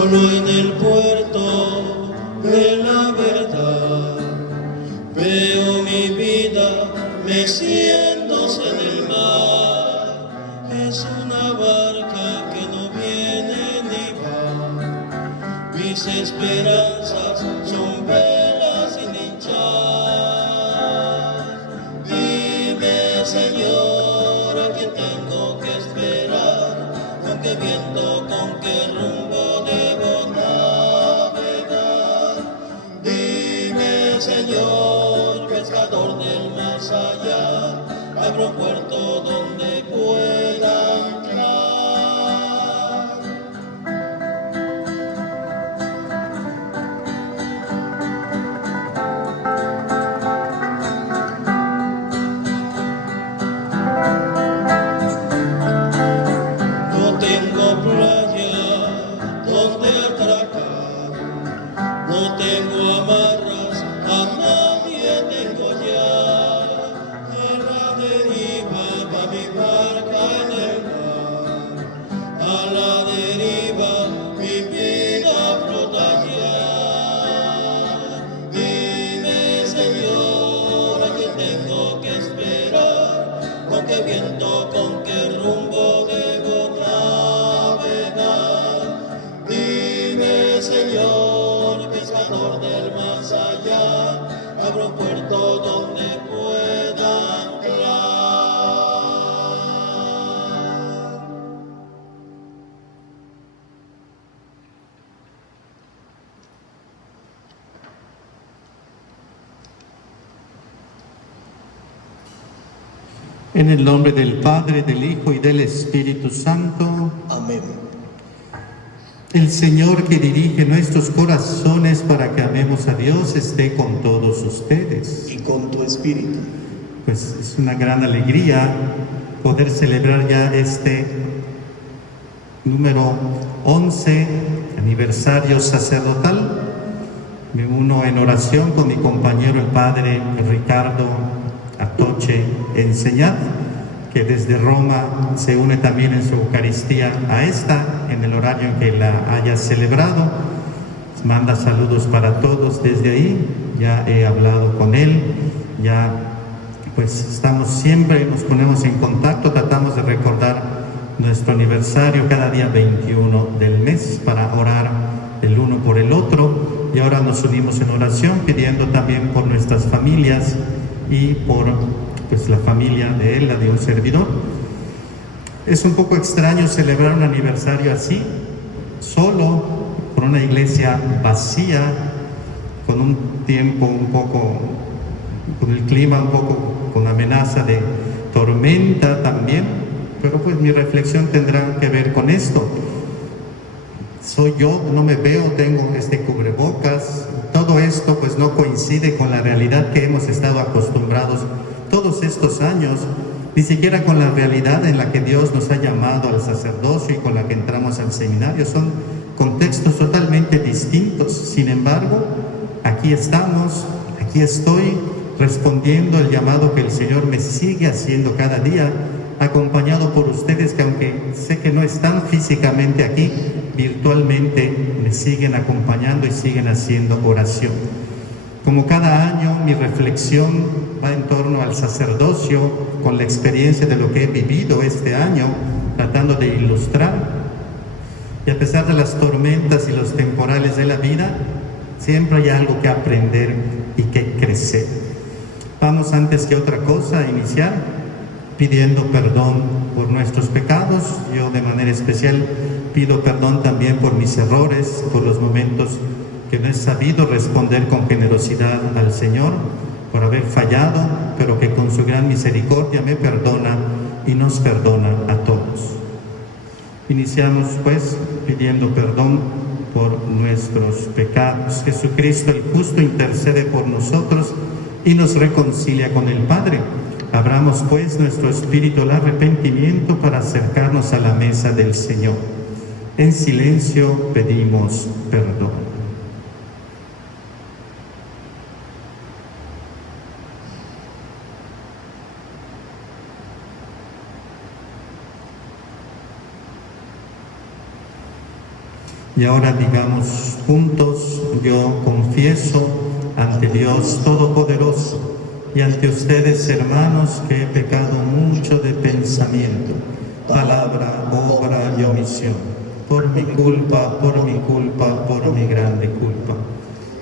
solo en el puerto de la verdad veo mi vida meciéndose en el mar. Es una barca que no viene ni va, mis esperanzas son velas sin hinchar. Dime, Señor, a quién tengo que esperar, con qué viento, con qué rumbo debo navegar. Dime, Señor, pescador del más allá, abro puerto donde pueda anclar. No tengo playa donde atracar, no tengo amarras, a nadie tengo ya. A la deriva va mi barca en el mar, a la deriva mi vida flota ya. Dime, Señor, a quién tengo que esperar, con qué viento, con qué rumbo debo navegar. Dime, Señor, pescador del más allá, abro un puerto donde pueda anclar. En el nombre del Padre, del Hijo y del Espíritu Santo. Amén. El Señor que dirige nuestros corazones para que amemos a Dios esté con todos ustedes. Y con tu espíritu. Pues es una gran alegría poder celebrar ya este número 11 aniversario sacerdotal. Me uno en oración con mi compañero el Padre Ricardo Atoche Enseñad, que desde Roma se une también en su Eucaristía a esta, en el horario en que la haya celebrado. Manda saludos para todos desde ahí, ya he hablado con él, ya pues estamos siempre, nos ponemos en contacto, tratamos de recordar nuestro aniversario cada día 21 del mes para orar el uno por el otro, y ahora nos unimos en oración pidiendo también por nuestras familias y por pues la familia de él, la de un servidor. Es un poco extraño celebrar un aniversario así, solo, con una iglesia vacía, con un tiempo un poco, con el clima un poco, con amenaza de tormenta también, pero pues mi reflexión tendrá que ver con esto. Soy yo, no me veo, tengo este cubrebocas, todo esto pues no coincide con la realidad que hemos estado acostumbrados todos estos años, ni siquiera con la realidad en la que Dios nos ha llamado al sacerdocio y con la que entramos al seminario. Son contextos totalmente distintos. Sin embargo, aquí estamos, aquí estoy respondiendo el llamado que el Señor me sigue haciendo cada día, acompañado por ustedes que aunque sé que no están físicamente aquí, virtualmente me siguen acompañando y siguen haciendo oración. Como cada año, mi reflexión va en torno al sacerdocio, con la experiencia de lo que he vivido este año, tratando de ilustrar. Y a pesar de las tormentas y los temporales de la vida, siempre hay algo que aprender y que crecer. Vamos antes que otra cosa a iniciar pidiendo perdón por nuestros pecados. Yo de manera especial pido perdón también por mis errores, por los momentos que no he sabido responder con generosidad al Señor, por haber fallado, pero que con su gran misericordia me perdona y nos perdona a todos. Iniciamos pues pidiendo perdón por nuestros pecados. Jesucristo el justo intercede por nosotros y nos reconcilia con el Padre. Abramos pues nuestro espíritu al arrepentimiento para acercarnos a la mesa del Señor. En silencio pedimos perdón. Y ahora digamos juntos: yo confieso ante Dios Todopoderoso y ante ustedes, hermanos, que he pecado mucho de pensamiento, palabra, obra y omisión, por mi culpa, por mi grande culpa.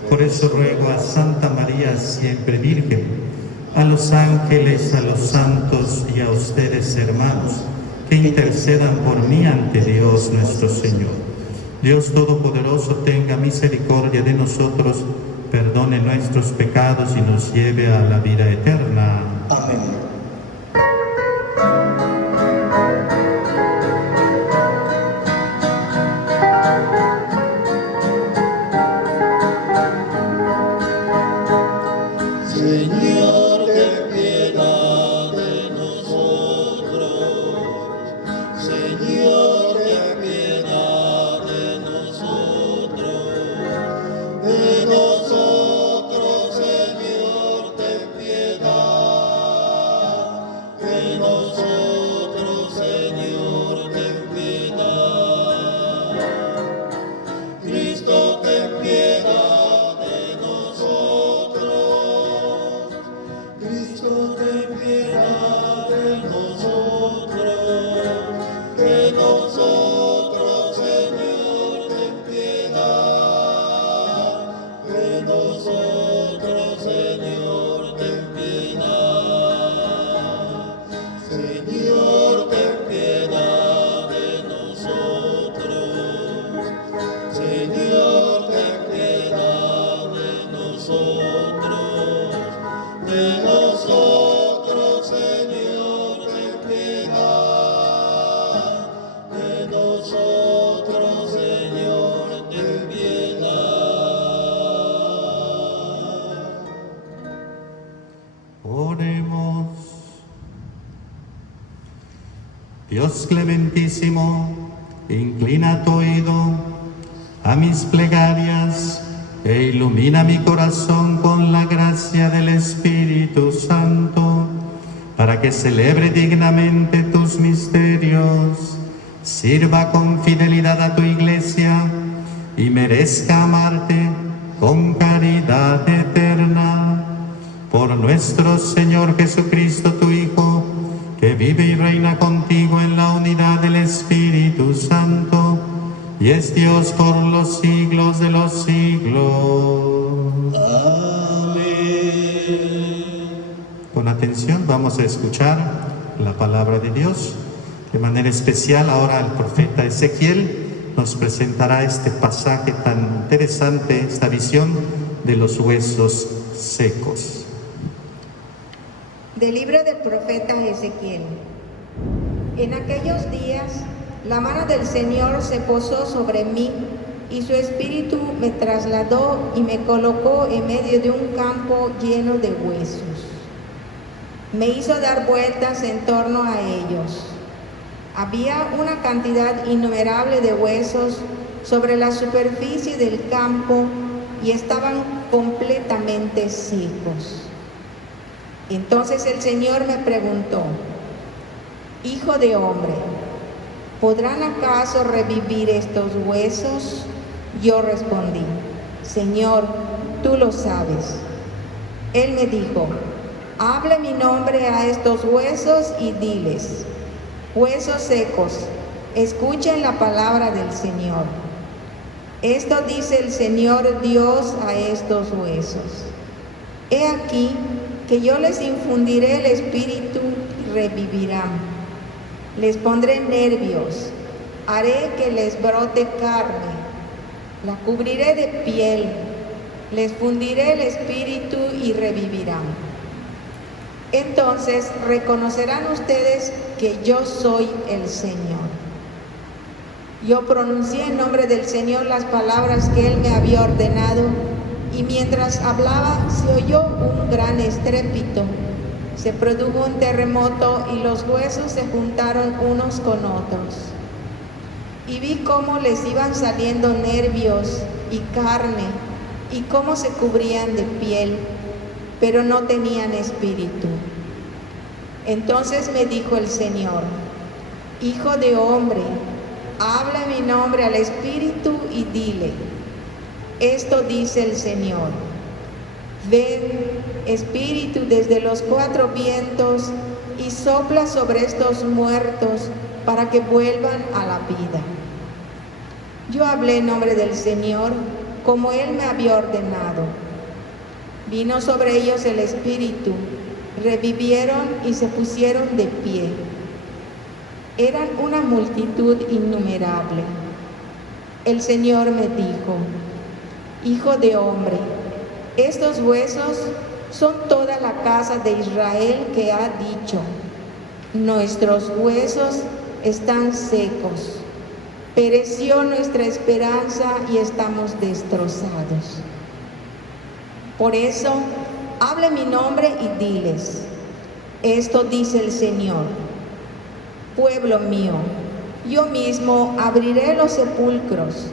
Por eso ruego a Santa María, siempre Virgen, a los ángeles, a los santos y a ustedes, hermanos, que intercedan por mí ante Dios nuestro Señor. Dios Todopoderoso tenga misericordia de nosotros, perdone nuestros pecados y nos lleve a la vida eterna. Amén. Señor, ten piedad de nosotros. Señor, ten piedad de nosotros. De nosotros, Señor, ten piedad. De nosotros, Señor, ten piedad. Cristo, ten piedad de nosotros. Cristo, ten piedad de nosotros. De nosotros, Señor, ten piedad. De nosotros, Señor, ten piedad. Señor, ten piedad de nosotros. Señor, ten piedad de nosotros. De nosotros, Señor, ten piedad. De nosotros, Señor, ten piedad. Oremos. Dios clementísimo, inclina tu oído a mis plegarias e ilumina mi corazón con la gracia del Espíritu Santo, para que celebre dignamente tus misterios, sirva con fidelidad a tu Iglesia y merezca amarte con caridad eterna. Por nuestro Señor Jesucristo, tu Hijo, que vive y reina contigo en la unidad del Espíritu Santo, y es Dios por los siglos de los siglos. Amén. Con atención vamos a escuchar la palabra de Dios. De manera especial ahora el profeta Ezequiel nos presentará este pasaje tan interesante, esta visión de los huesos secos. Del libro del profeta Ezequiel. En aquellos días, la mano del Señor se posó sobre mí, y su espíritu me trasladó y me colocó en medio de un campo lleno de huesos. Me hizo dar vueltas en torno a ellos. Había una cantidad innumerable de huesos sobre la superficie del campo y estaban completamente secos. Entonces el Señor me preguntó: Hijo de hombre, ¿podrán acaso revivir estos huesos? Yo respondí: Señor, tú lo sabes. Él me dijo: Habla mi nombre a estos huesos y diles: huesos secos, escuchen la palabra del Señor. Esto dice el Señor Dios a estos huesos: He aquí que yo les infundiré el espíritu y revivirán. Les pondré nervios, haré que les brote carne, la cubriré de piel, les fundiré el espíritu y revivirán. Entonces reconocerán ustedes que yo soy el Señor. Yo pronuncié en nombre del Señor las palabras que Él me había ordenado, y mientras hablaba se oyó un gran estrépito. Se produjo un terremoto y los huesos se juntaron unos con otros. Y vi cómo les iban saliendo nervios y carne, y cómo se cubrían de piel, pero no tenían espíritu. Entonces me dijo el Señor: Hijo de hombre, habla mi nombre al espíritu y dile, esto dice el Señor, ven, Espíritu, desde los cuatro vientos y sopla sobre estos muertos para que vuelvan a la vida. Yo hablé en nombre del Señor, como Él me había ordenado. Vino sobre ellos el Espíritu, revivieron y se pusieron de pie. Eran una multitud innumerable. El Señor me dijo, Hijo de hombre, estos huesos son toda la casa de Israel que ha dicho, nuestros huesos están secos, pereció nuestra esperanza y estamos destrozados. Por eso, hable mi nombre y diles, esto dice el Señor, pueblo mío, yo mismo abriré los sepulcros,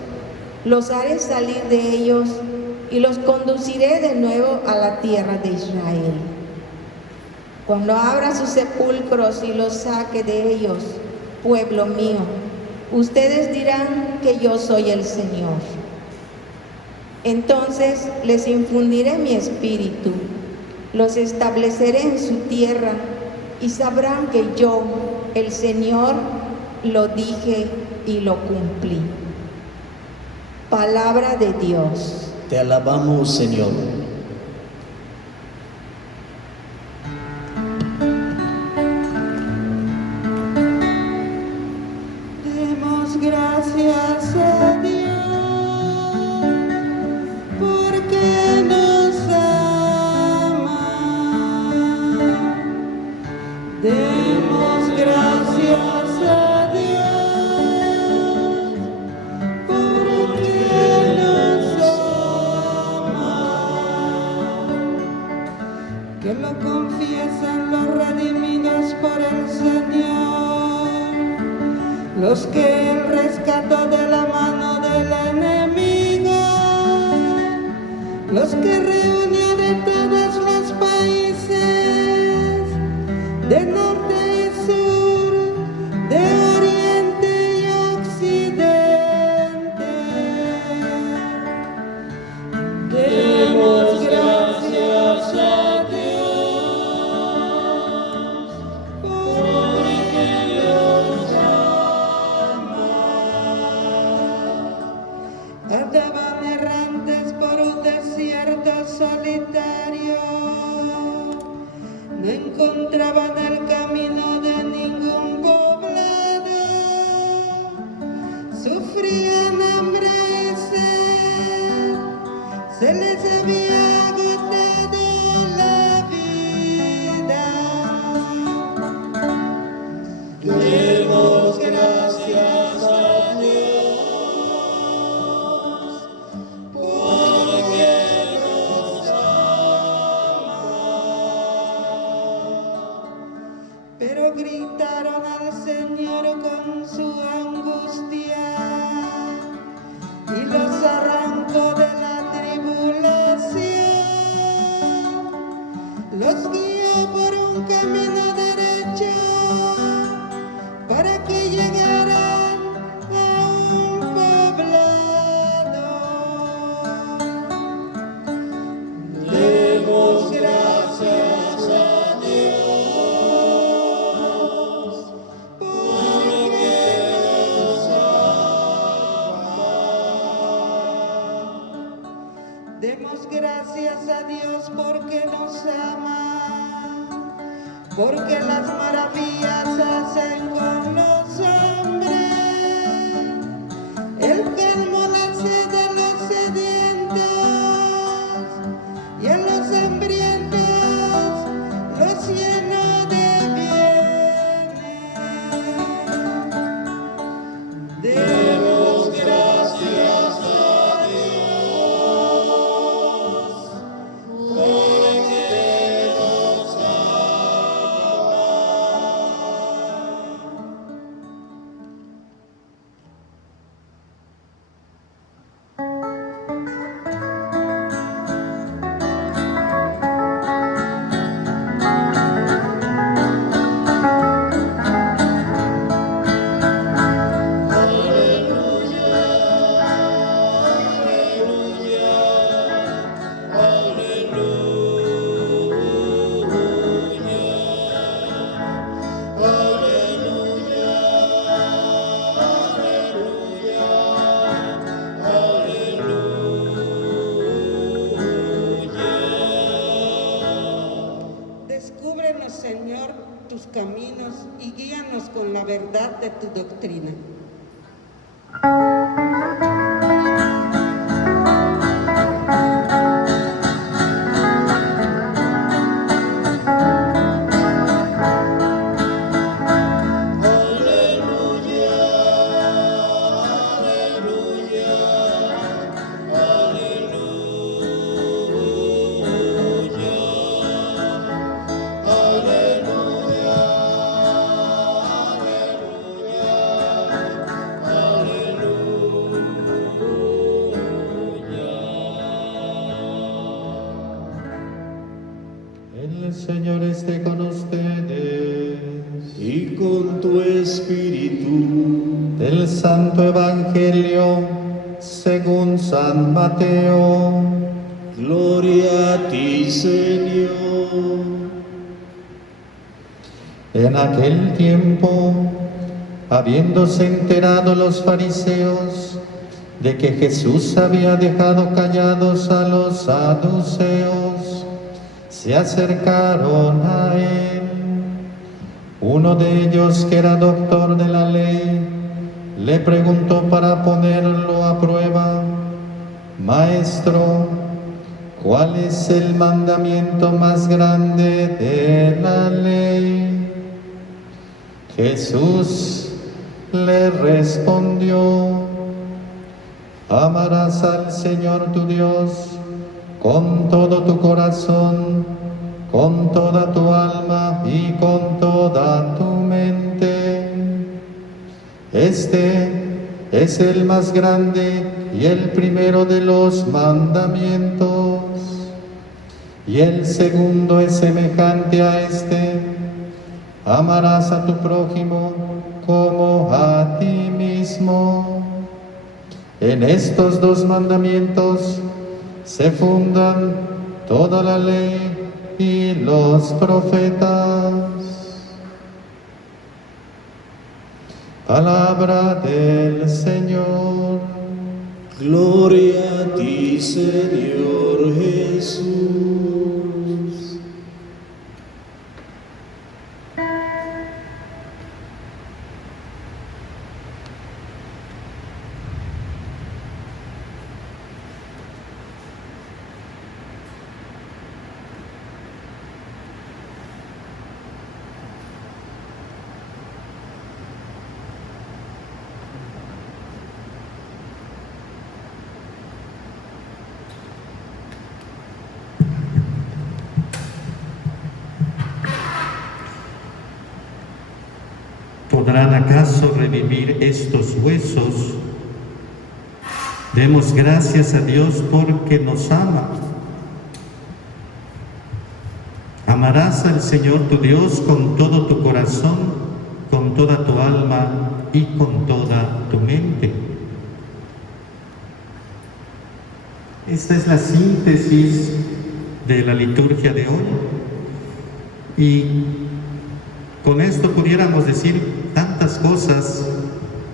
los haré salir de ellos y los conduciré de nuevo a la tierra de Israel. Cuando abra sus sepulcros y los saque de ellos, pueblo mío, ustedes dirán que yo soy el Señor. Entonces les infundiré mi espíritu, los estableceré en su tierra y sabrán que yo, el Señor, lo dije y lo cumplí. Palabra de Dios. Te alabamos, Señor. Demos gracias a Dios porque nos ama. Demos gracias a Dios porque nos ama. Que lo confiesan los redimidos por el Señor, los que Él rescató de la mano del enemigo, los que reunió de todos los países, de norte y sur, de oriente y occidente. Demos gracias a Dios porque nos andaban errantes por un desierto solitario, no encontraban el camino de ningún poblado, sufrían hambre y sed, se les había agotado la vida. Demos gracias a Dios porque nos ama. Pero gritaron al Señor con su angustia y los arrancó de la tribulación, los guió por un camino derecho para que llegaran a un poblado. Demos gracias a Dios porque nos ama. Demos gracias a Dios porque nos ama, porque las maravillas hacen con los hombres. Él calmó la sed de los sedientos y a los hambrientos los llenó de bienes. Demos gracias a Dios porque nos ama. verdad de tu doctrina. El Señor esté con ustedes. Y con tu espíritu, Del Santo Evangelio según San Mateo. gloria a ti, Señor. En aquel tiempo, habiéndose enterado los fariseos de que Jesús había dejado callados a los saduceos, se acercaron a él. Uno de ellos, que era doctor de la ley, le preguntó para ponerlo a prueba: Maestro, ¿cuál es el mandamiento más grande de la ley? Jesús le respondió: Amarás al Señor tu Dios con todo tu corazón, con toda tu alma y con toda tu mente. Este es el más grande y el primero de los mandamientos. Y el segundo es semejante a este: amarás a tu prójimo como a ti mismo. En estos dos mandamientos se fundan toda la ley y los profetas. Palabra del Señor. Gloria a ti, Señor Jesús. ¿Podrán acaso revivir estos huesos? Demos gracias a Dios porque nos ama. Amarás al Señor tu Dios con todo tu corazón, con toda tu alma y con toda tu mente. Esta es la síntesis de la liturgia de hoy. Y con esto pudiéramos decir tantas cosas,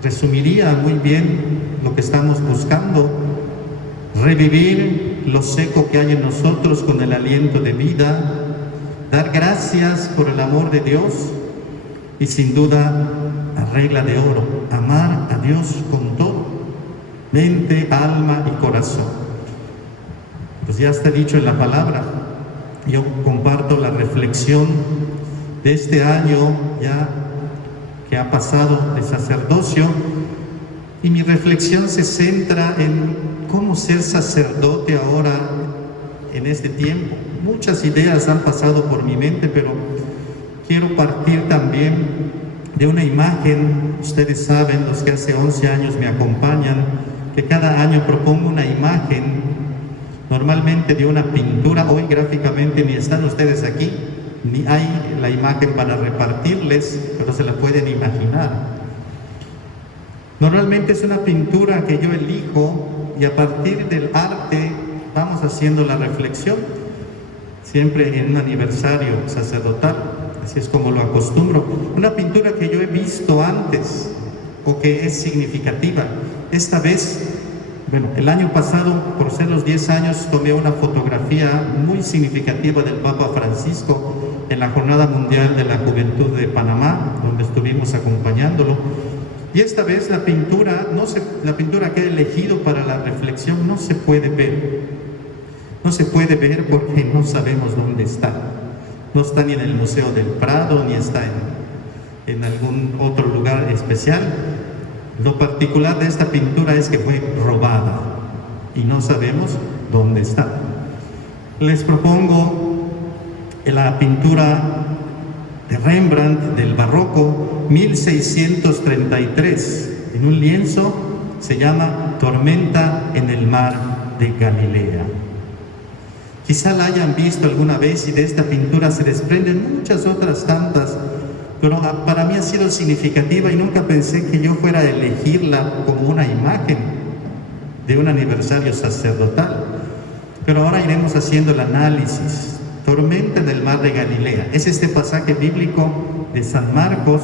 resumiría muy bien lo que estamos buscando: revivir lo seco que hay en nosotros con el aliento de vida, dar gracias por el amor de Dios y sin duda, la regla de oro, amar a Dios con todo, mente, alma y corazón. Pues ya está dicho en la palabra. Yo comparto la reflexión de este año ya que ha pasado de sacerdocio, y mi reflexión se centra en cómo ser sacerdote ahora en este tiempo. Muchas ideas han pasado por mi mente, pero quiero partir también de una imagen. Ustedes saben, los que hace 11 años me acompañan, que cada año propongo una imagen, normalmente de una pintura. Hoy gráficamente ni están ustedes aquí, ni hay la imagen para repartirles, pero se la pueden imaginar. Normalmente es una pintura que yo elijo y a partir del arte vamos haciendo la reflexión, siempre en un aniversario sacerdotal, así es como lo acostumbro. Una pintura que yo he visto antes o que es significativa. Esta vez, bueno, el año pasado, por ser los 10 años, tomé una fotografía muy significativa del Papa Francisco en la Jornada Mundial de la Juventud de Panamá, donde estuvimos acompañándolo. Y esta vez la pintura que he elegido para la reflexión no se puede ver. No se puede ver porque no sabemos dónde está. No está ni en el Museo del Prado, ni está en algún otro lugar especial. Lo particular de esta pintura es que fue robada y no sabemos dónde está. Les propongo la pintura de Rembrandt del Barroco 1633 en un lienzo, se llama Tormenta en el mar de Galilea. Quizá la hayan visto alguna vez y de esta pintura se desprenden muchas otras tantas, pero para mí ha sido significativa y nunca pensé que yo fuera a elegirla como una imagen de un aniversario sacerdotal. Pero ahora iremos haciendo el análisis. Tormenta en el mar de Galilea. Es este pasaje bíblico de San Marcos,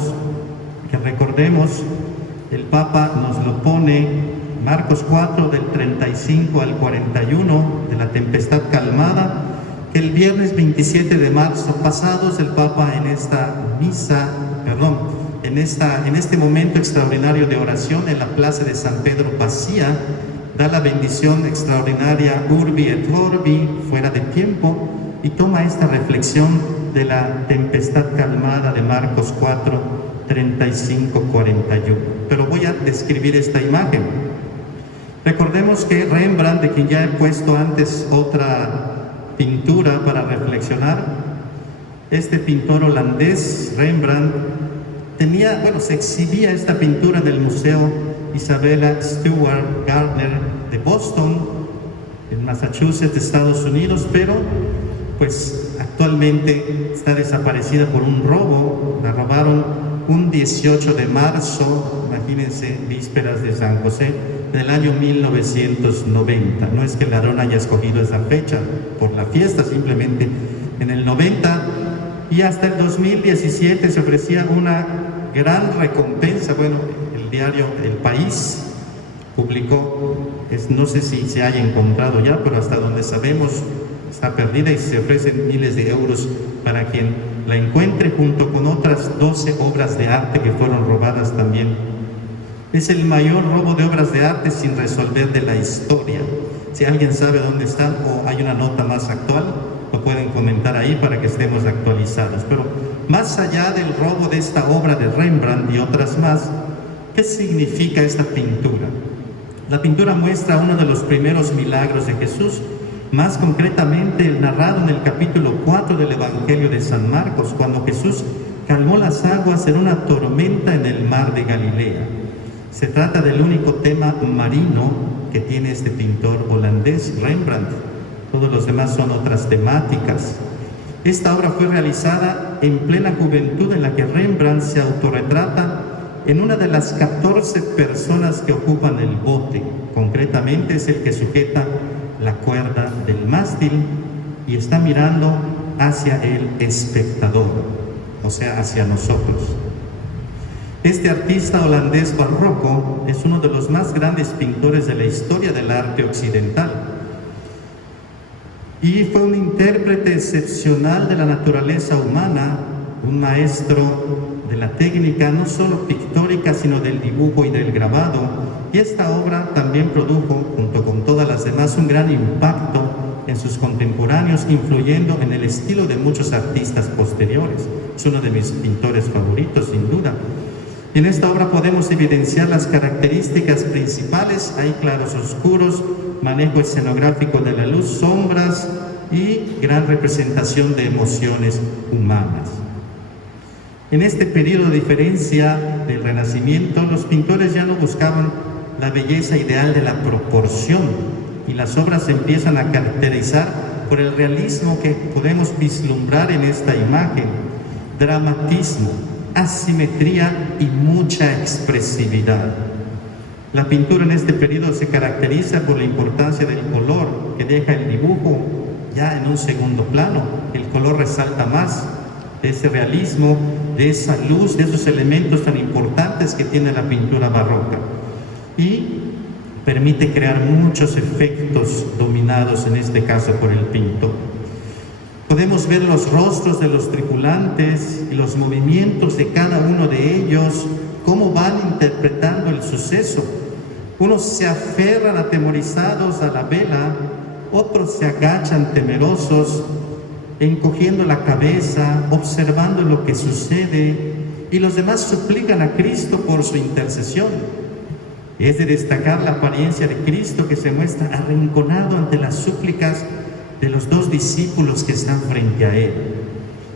que recordemos, el Papa nos lo pone, Marcos 4, del 35 al 41, de la tempestad calmada, que el viernes 27 de marzo pasados, el Papa en esta misa, en este momento extraordinario de oración en la plaza de San Pedro vacía, da la bendición extraordinaria Urbi et Orbi, fuera de tiempo, y toma esta reflexión de la tempestad calmada de Marcos 4, 35, 41. Pero voy a describir esta imagen. Recordemos que Rembrandt, de quien ya he puesto antes otra pintura para reflexionar, este pintor holandés, Rembrandt, se exhibía esta pintura en el Museo Isabella Stewart Gardner de Boston, en Massachusetts, Estados Unidos, pero pues actualmente está desaparecida por un robo. La robaron un 18 de marzo, imagínense, vísperas de San José, del año 1990. No es que el ladrón haya escogido esa fecha por la fiesta, simplemente en el 90, y hasta el 2017 se ofrecía una gran recompensa. Bueno, el diario El País publicó, no sé si se haya encontrado ya, pero hasta donde sabemos está perdida, y se ofrecen miles de euros para quien la encuentre, junto con otras 12 obras de arte que fueron robadas también. Es el mayor robo de obras de arte sin resolver de la historia. Si alguien sabe dónde están o hay una nota más actual, lo pueden comentar ahí para que estemos actualizados. Pero más allá del robo de esta obra de Rembrandt y otras más, ¿qué significa esta pintura? La pintura muestra uno de los primeros milagros de Jesús, más concretamente el narrado en el capítulo 4 del Evangelio de San Marcos, cuando Jesús calmó las aguas en una tormenta en el mar de Galilea. Se trata del único tema marino que tiene este pintor holandés, Rembrandt. Todos los demás son otras temáticas. Esta obra fue realizada en plena juventud, en la que Rembrandt se autorretrata en una de las 14 personas que ocupan el bote. Concretamente es el que sujeta la cuerda del mástil y está mirando hacia el espectador, o sea, hacia nosotros. Este artista holandés barroco es uno de los más grandes pintores de la historia del arte occidental y fue un intérprete excepcional de la naturaleza humana, un maestro de la técnica no solo pictórica sino del dibujo y del grabado, y esta obra también produjo, junto con todas las demás, un gran impacto en sus contemporáneos, influyendo en el estilo de muchos artistas posteriores. Es uno de mis pintores favoritos, sin duda. Y en esta obra podemos evidenciar las características principales: hay claros oscuros, manejo escenográfico de la luz, sombras y gran representación de emociones humanas. En este periodo, de diferencia del Renacimiento, los pintores ya no buscaban la belleza ideal de la proporción, y las obras se empiezan a caracterizar por el realismo que podemos vislumbrar en esta imagen: dramatismo, asimetría y mucha expresividad. La pintura en este periodo se caracteriza por la importancia del color, que deja el dibujo ya en un segundo plano. El color resalta más de ese realismo, de esa luz, de esos elementos tan importantes que tiene la pintura barroca, y permite crear muchos efectos dominados en este caso por el pintor. Podemos ver los rostros de los tripulantes y los movimientos de cada uno de ellos, cómo van interpretando el suceso. Unos se aferran atemorizados a la vela, otros se agachan temerosos, encogiendo la cabeza, observando lo que sucede, y los demás suplican a Cristo por su intercesión. Es de destacar la apariencia de Cristo, que se muestra arrinconado ante las súplicas de los dos discípulos que están frente a él.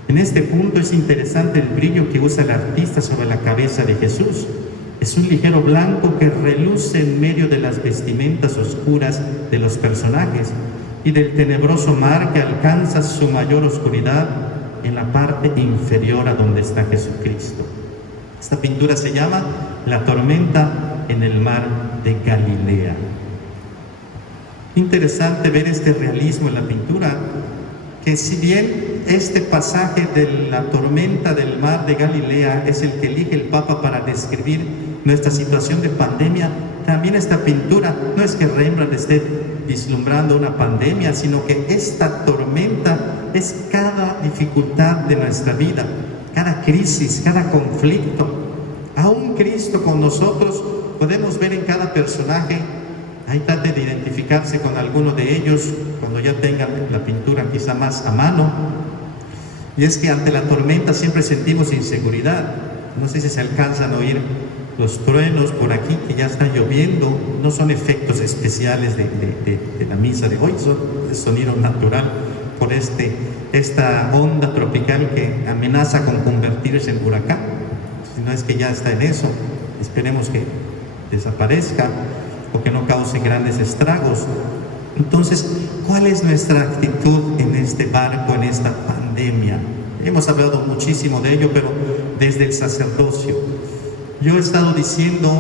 En este punto es interesante el brillo que usa el artista sobre la cabeza de Jesús. Es un ligero blanco que reluce en medio de las vestimentas oscuras de los personajes y del tenebroso mar que alcanza su mayor oscuridad en la parte inferior a donde está Jesucristo. Esta pintura se llama La tormenta en el mar de Galilea. Interesante ver este realismo en la pintura, que si bien este pasaje de la tormenta del mar de Galilea es el que elige el Papa para describir nuestra situación de pandemia, también esta pintura no es que Rembrandt esté vislumbrando una pandemia, sino que esta tormenta es cada dificultad de nuestra vida, cada crisis, cada conflicto. Aún Cristo con nosotros podemos ver en cada personaje. Ahí trate de identificarse con alguno de ellos cuando ya tengan la pintura quizá más a mano. Y es que ante la tormenta siempre sentimos inseguridad. No sé si se alcanzan a oír los truenos por aquí, que ya está lloviendo. No son efectos especiales de la misa de hoy, son de sonido natural por esta onda tropical que amenaza con convertirse en huracán. Si no es que ya está en eso, esperemos que desaparezca o que no cause grandes estragos. Entonces, ¿cuál es nuestra actitud en este barco, en esta pandemia? Hemos hablado muchísimo de ello, pero desde el sacerdocio. Yo he estado diciendo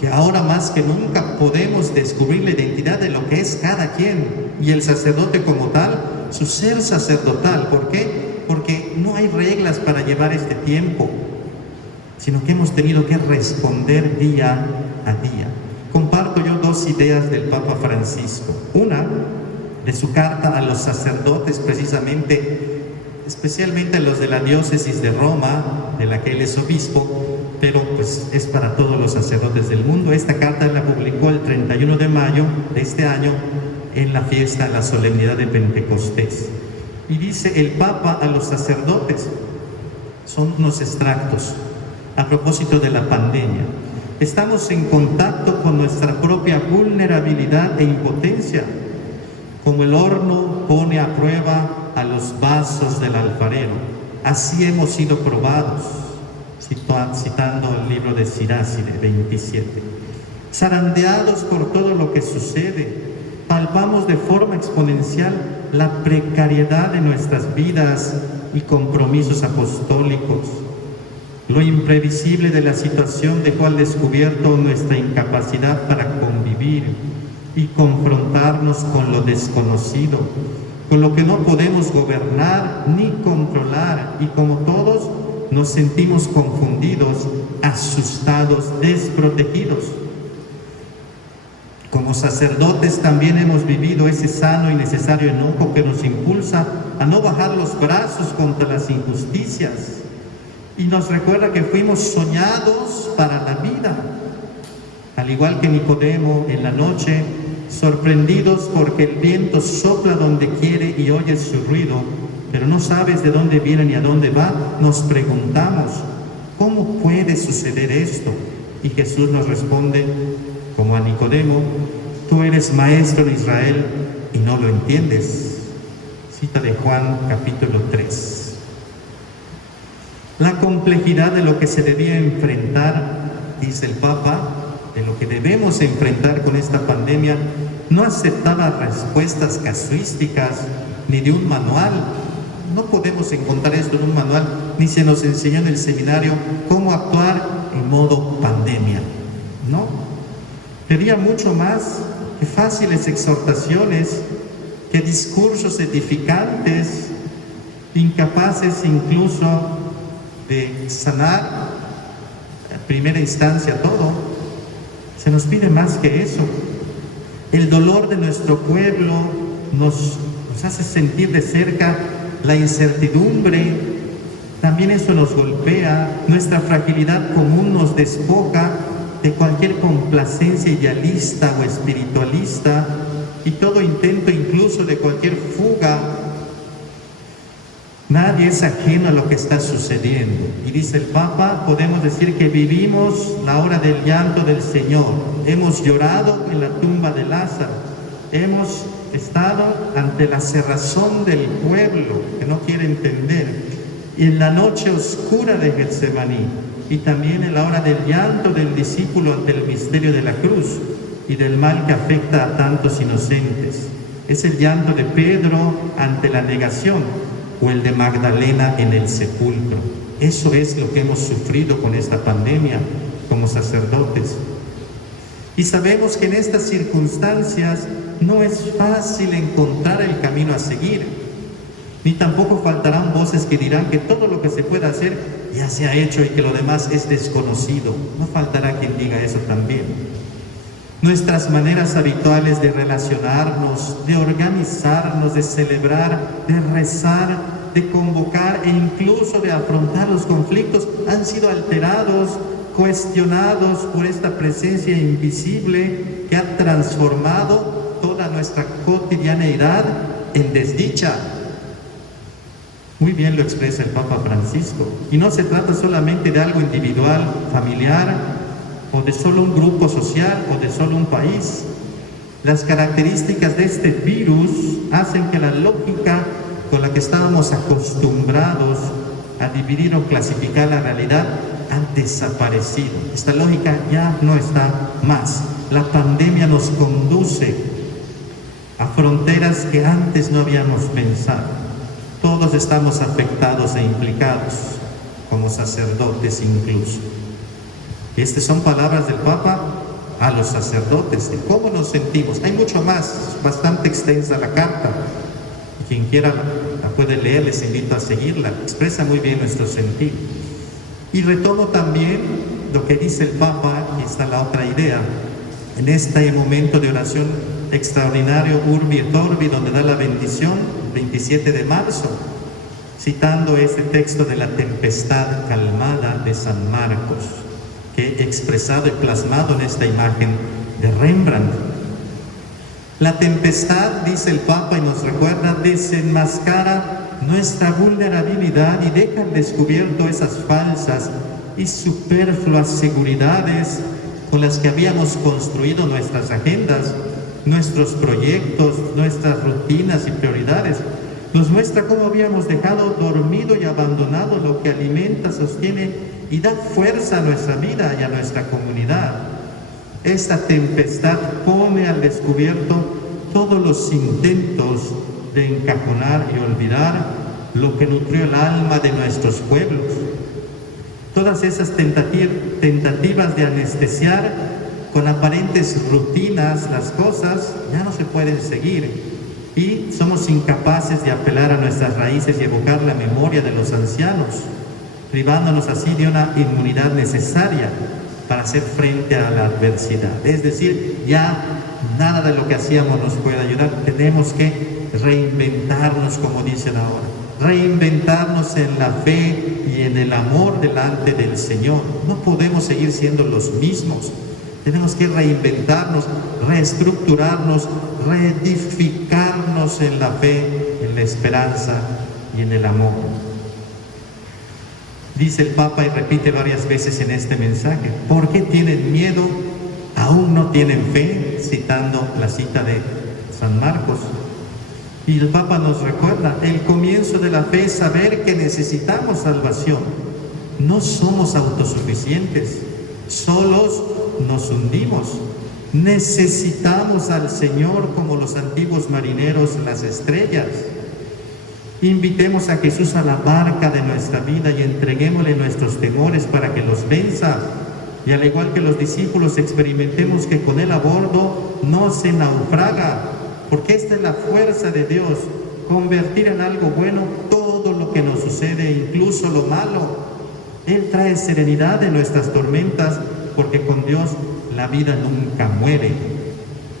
que ahora más que nunca podemos descubrir la identidad de lo que es cada quien, y el sacerdote como tal, su ser sacerdotal. ¿Por qué? Porque no hay reglas para llevar este tiempo, sino que hemos tenido que responder día a día. Comparto yo dos ideas del Papa Francisco. Una, de su carta a los sacerdotes, especialmente los de la diócesis de Roma, de la que él es obispo, pero pues es para todos los sacerdotes del mundo. Esta carta la publicó el 31 de mayo de este año en la fiesta, la solemnidad de Pentecostés. Y dice el Papa a los sacerdotes, son unos extractos a propósito de la pandemia. Estamos en contacto con nuestra propia vulnerabilidad e impotencia. Como el horno pone a prueba a los vasos del alfarero, así hemos sido probados, citando el libro de Siracide 27. Zarandeados por todo lo que sucede, palpamos de forma exponencial la precariedad de nuestras vidas y compromisos apostólicos. Lo imprevisible de la situación dejó al descubierto nuestra incapacidad para convivir y confrontarnos con lo desconocido, con lo que no podemos gobernar ni controlar, y como todos nos sentimos confundidos, asustados, desprotegidos. Como sacerdotes también hemos vivido ese sano y necesario enojo que nos impulsa a no bajar los brazos contra las injusticias, y nos recuerda que fuimos soñados para la vida. Al igual que Nicodemo en la noche, sorprendidos porque el viento sopla donde quiere y oyes su ruido, pero no sabes de dónde viene ni a dónde va, nos preguntamos, ¿cómo puede suceder esto? Y Jesús nos responde, como a Nicodemo, tú eres maestro en Israel y no lo entiendes. Cita de Juan capítulo 3. La complejidad de lo que se debía enfrentar, dice el Papa, de lo que debemos enfrentar con esta pandemia, no aceptaba respuestas casuísticas ni de un manual. No podemos encontrar esto en un manual, ni se nos enseñó en el seminario cómo actuar en modo pandemia. No, pedía mucho más que fáciles exhortaciones, que discursos edificantes, incapaces incluso de sanar en primera instancia todo. Se nos pide más que eso. El dolor de nuestro pueblo nos hace sentir de cerca la incertidumbre, también eso nos golpea, nuestra fragilidad común nos despoja de cualquier complacencia idealista o espiritualista y todo intento incluso de cualquier fuga. Nadie es ajeno a lo que está sucediendo. Y dice el Papa, podemos decir que vivimos la hora del llanto del Señor. Hemos llorado en la tumba de Lázaro. Hemos estado ante la cerrazón del pueblo que no quiere entender. Y en la noche oscura de Getsemaní. Y también en la hora del llanto del discípulo ante el misterio de la cruz y del mal que afecta a tantos inocentes. Es el llanto de Pedro ante la negación o el de Magdalena en el sepulcro. Eso es lo que hemos sufrido con esta pandemia como sacerdotes. Y sabemos que en estas circunstancias no es fácil encontrar el camino a seguir, ni tampoco faltarán voces que dirán que todo lo que se puede hacer ya se ha hecho y que lo demás es desconocido. No faltará quien diga eso también. Nuestras maneras habituales de relacionarnos, de organizarnos, de celebrar, de rezar, de convocar e incluso de afrontar los conflictos han sido alterados, cuestionados por esta presencia invisible que ha transformado toda nuestra cotidianeidad en desdicha. Muy bien lo expresa el Papa Francisco. Y no se trata solamente de algo individual, familiar, o de solo un grupo social, o de solo un país. Las características de este virus hacen que la lógica con la que estábamos acostumbrados a dividir o clasificar la realidad ha desaparecido. Esta lógica ya no está más. La pandemia nos conduce a fronteras que antes no habíamos pensado. Todos estamos afectados e implicados, como sacerdotes incluso. Estas son palabras del Papa a los sacerdotes, de cómo nos sentimos. Hay mucho más, bastante extensa la carta. Quien quiera la puede leer, les invito a seguirla. Expresa muy bien nuestro sentir. Y retomo también lo que dice el Papa, y está la otra idea, en este momento de oración extraordinario, Urbi et Orbi, donde da la bendición, 27 de marzo, citando este texto de la tempestad calmada de San Marcos, que he expresado y plasmado en esta imagen de Rembrandt. La tempestad, dice el Papa y nos recuerda, desenmascara nuestra vulnerabilidad y deja al descubierto esas falsas y superfluas seguridades con las que habíamos construido nuestras agendas, nuestros proyectos, nuestras rutinas y prioridades. Nos muestra cómo habíamos dejado dormido y abandonado lo que alimenta, sostiene y da fuerza a nuestra vida y a nuestra comunidad. Esta tempestad pone al descubierto todos los intentos de encajonar y olvidar lo que nutrió el alma de nuestros pueblos. Todas esas tentativas de anestesiar con aparentes rutinas las cosas ya no se pueden seguir y somos incapaces de apelar a nuestras raíces y evocar la memoria de los ancianos, privándonos así de una inmunidad necesaria para hacer frente a la adversidad. Es decir, ya nada de lo que hacíamos nos puede ayudar. Tenemos que reinventarnos, como dicen ahora, reinventarnos en la fe y en el amor delante del Señor. No podemos seguir siendo los mismos. Tenemos que reinventarnos, reestructurarnos, reedificarnos en la fe, en la esperanza y en el amor. Dice el Papa y repite varias veces en este mensaje, ¿por qué tienen miedo? ¿Aún no tienen fe? Citando la cita de San Marcos. Y el Papa nos recuerda, el comienzo de la fe es saber que necesitamos salvación. No somos autosuficientes, solos nos hundimos. Necesitamos al Señor como los antiguos marineros las estrellas. Invitemos a Jesús a la barca de nuestra vida y entreguémosle nuestros temores para que los venza. Y al igual que los discípulos, experimentemos que con Él a bordo no se naufraga, porque esta es la fuerza de Dios, convertir en algo bueno todo lo que nos sucede, incluso lo malo. Él trae serenidad en nuestras tormentas, porque con Dios la vida nunca muere.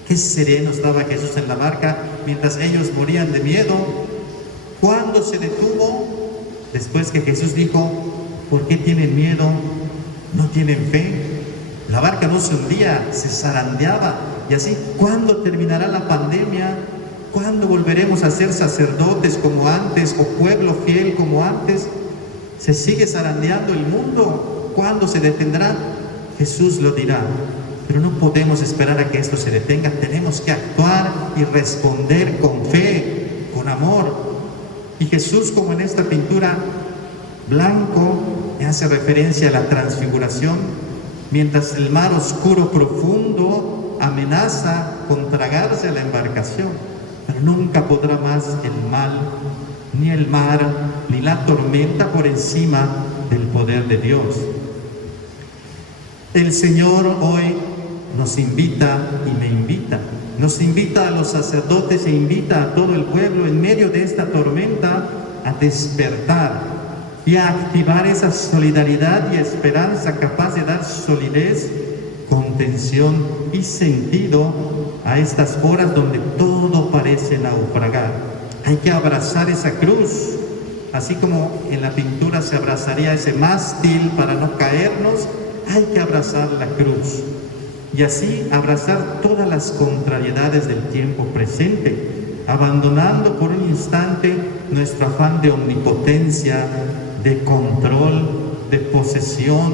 Qué sereno estaba Jesús en la barca mientras ellos morían de miedo. ¿Cuándo se detuvo? Después que Jesús dijo, ¿por qué tienen miedo? ¿No tienen fe? La barca no se hundía, se zarandeaba. Y así, ¿cuándo terminará la pandemia? ¿Cuándo volveremos a ser sacerdotes como antes o pueblo fiel como antes? Se sigue zarandeando el mundo. ¿Cuándo se detendrá? Jesús lo dirá. Pero no podemos esperar a que esto se detenga. Tenemos que actuar y responder con fe, con amor. Y Jesús, como en esta pintura blanco, hace referencia a la transfiguración, mientras el mar oscuro profundo amenaza con tragarse a la embarcación, pero nunca podrá más el mal, ni el mar, ni la tormenta por encima del poder de Dios. El Señor hoy nos invita y me invita. Nos invita a los sacerdotes e invita a todo el pueblo en medio de esta tormenta a despertar y a activar esa solidaridad y esperanza capaz de dar solidez, contención y sentido a estas horas donde todo parece naufragar. Hay que abrazar esa cruz, así como en la pintura se abrazaría ese mástil para no caernos, hay que abrazar la cruz. Y así abrazar todas las contrariedades del tiempo presente, abandonando por un instante nuestro afán de omnipotencia, de control, de posesión,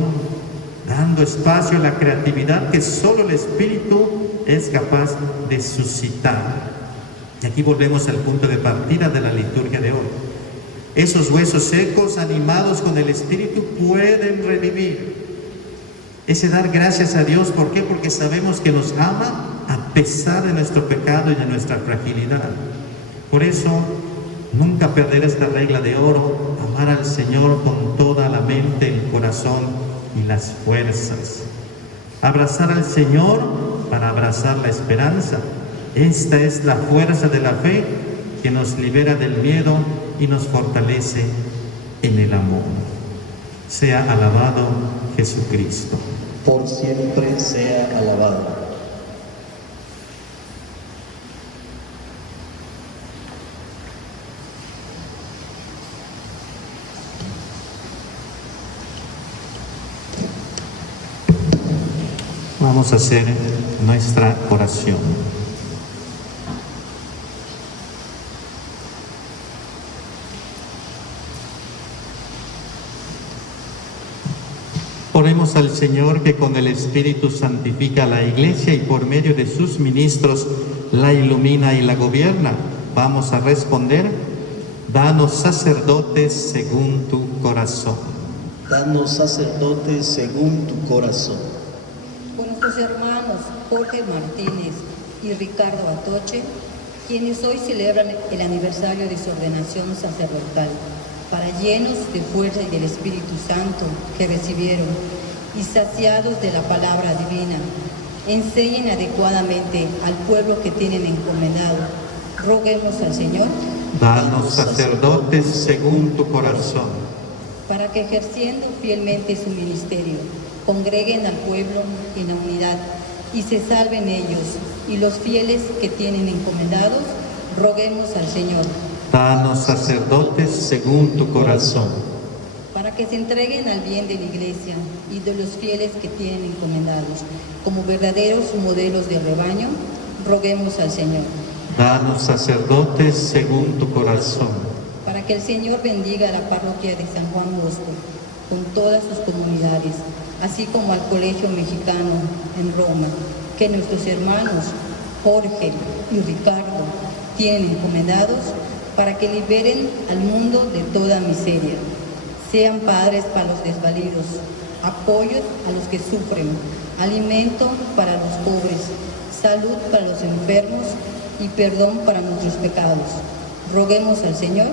dando espacio a la creatividad que solo el Espíritu es capaz de suscitar. Y aquí volvemos al punto de partida de la liturgia de hoy. Esos huesos secos, animados con el Espíritu, pueden revivir. Ese dar gracias a Dios, ¿por qué? Porque sabemos que nos ama a pesar de nuestro pecado y de nuestra fragilidad. Por eso, nunca perder esta regla de oro, amar al Señor con toda la mente, el corazón y las fuerzas. Abrazar al Señor para abrazar la esperanza. Esta es la fuerza de la fe que nos libera del miedo y nos fortalece en el amor. Sea alabado Jesucristo. Por siempre sea alabado. Vamos a hacer nuestra oración. Oremos al Señor que con el Espíritu santifica a la Iglesia y por medio de sus ministros la ilumina y la gobierna. Vamos a responder: danos sacerdotes según tu corazón. Danos sacerdotes según tu corazón. Por nuestros hermanos Jorge Martínez y Ricardo Atoche, quienes hoy celebran el aniversario de su ordenación sacerdotal, para llenos de fuerza y del Espíritu Santo que recibieron y saciados de la palabra divina, enseñen adecuadamente al pueblo que tienen encomendado. Roguemos al Señor. Danos sacerdotes según tu corazón. Para que ejerciendo fielmente su ministerio, congreguen al pueblo en la unidad y se salven ellos y los fieles que tienen encomendados. Roguemos al Señor. Danos sacerdotes según tu corazón. Para que se entreguen al bien de la Iglesia y de los fieles que tienen encomendados, como verdaderos modelos de rebaño, roguemos al Señor. Danos sacerdotes según tu corazón. Para que el Señor bendiga a la parroquia de San Juan Bosco, con todas sus comunidades, así como al Colegio Mexicano en Roma, que nuestros hermanos Jorge y Ricardo tienen encomendados, para que liberen al mundo de toda miseria. Sean padres para los desvalidos, apoyos a los que sufren, alimento para los pobres, salud para los enfermos y perdón para nuestros pecados. Roguemos al Señor.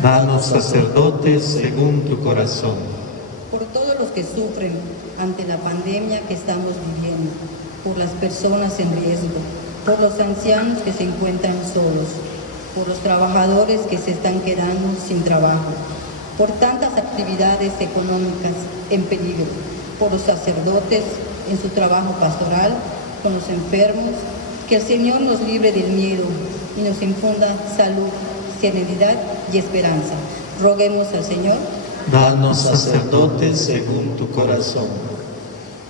Danos sacerdotes según tu corazón. Por todos los que sufren ante la pandemia que estamos viviendo, por las personas en riesgo, por los ancianos que se encuentran solos, por los trabajadores que se están quedando sin trabajo, por tantas actividades económicas en peligro, por los sacerdotes en su trabajo pastoral, con los enfermos, que el Señor nos libre del miedo y nos infunda salud, serenidad y esperanza. Roguemos al Señor. Danos sacerdotes según tu corazón.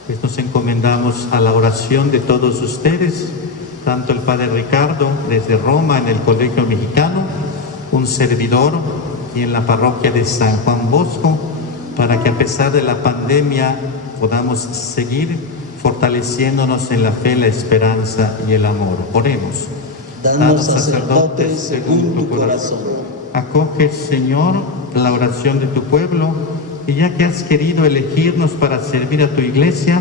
Pues nos encomendamos a la oración de todos ustedes, tanto el Padre Ricardo desde Roma en el Colegio Mexicano, un servidor y en la parroquia de San Juan Bosco, para que a pesar de la pandemia podamos seguir fortaleciéndonos en la fe, la esperanza y el amor. Oremos. Danos sacerdotes según tu corazón. Acoge, Señor, la oración de tu pueblo, y ya que has querido elegirnos para servir a tu iglesia,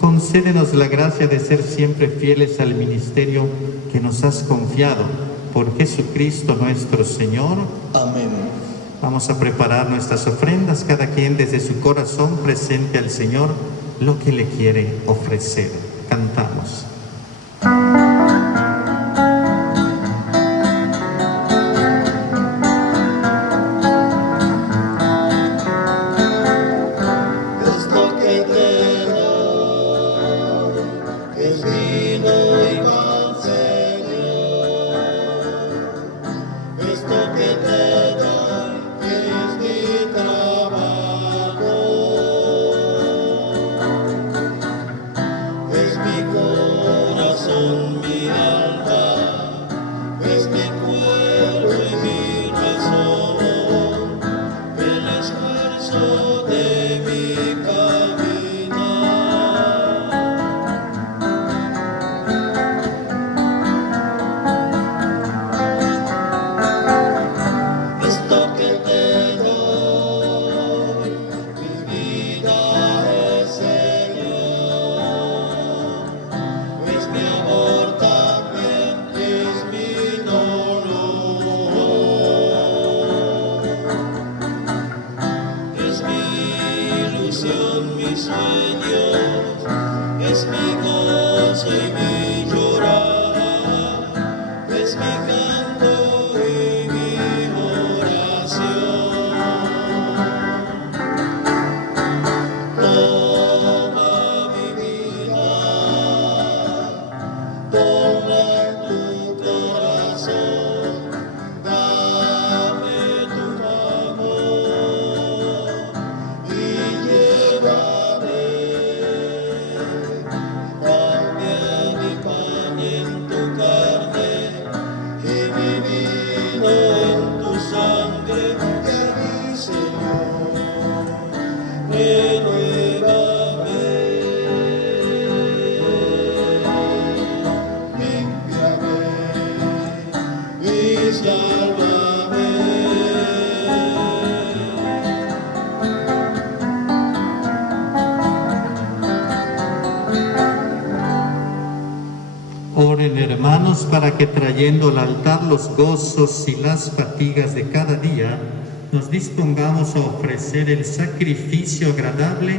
concédenos la gracia de ser siempre fieles al ministerio que nos has confiado. Por Jesucristo nuestro Señor. Amén. Vamos a preparar nuestras ofrendas, cada quien desde su corazón presente al Señor lo que le quiere ofrecer. Cantamos. Oren, hermanos, para que trayendo al altar los gozos y las fatigas de cada día, nos dispongamos a ofrecer el sacrificio agradable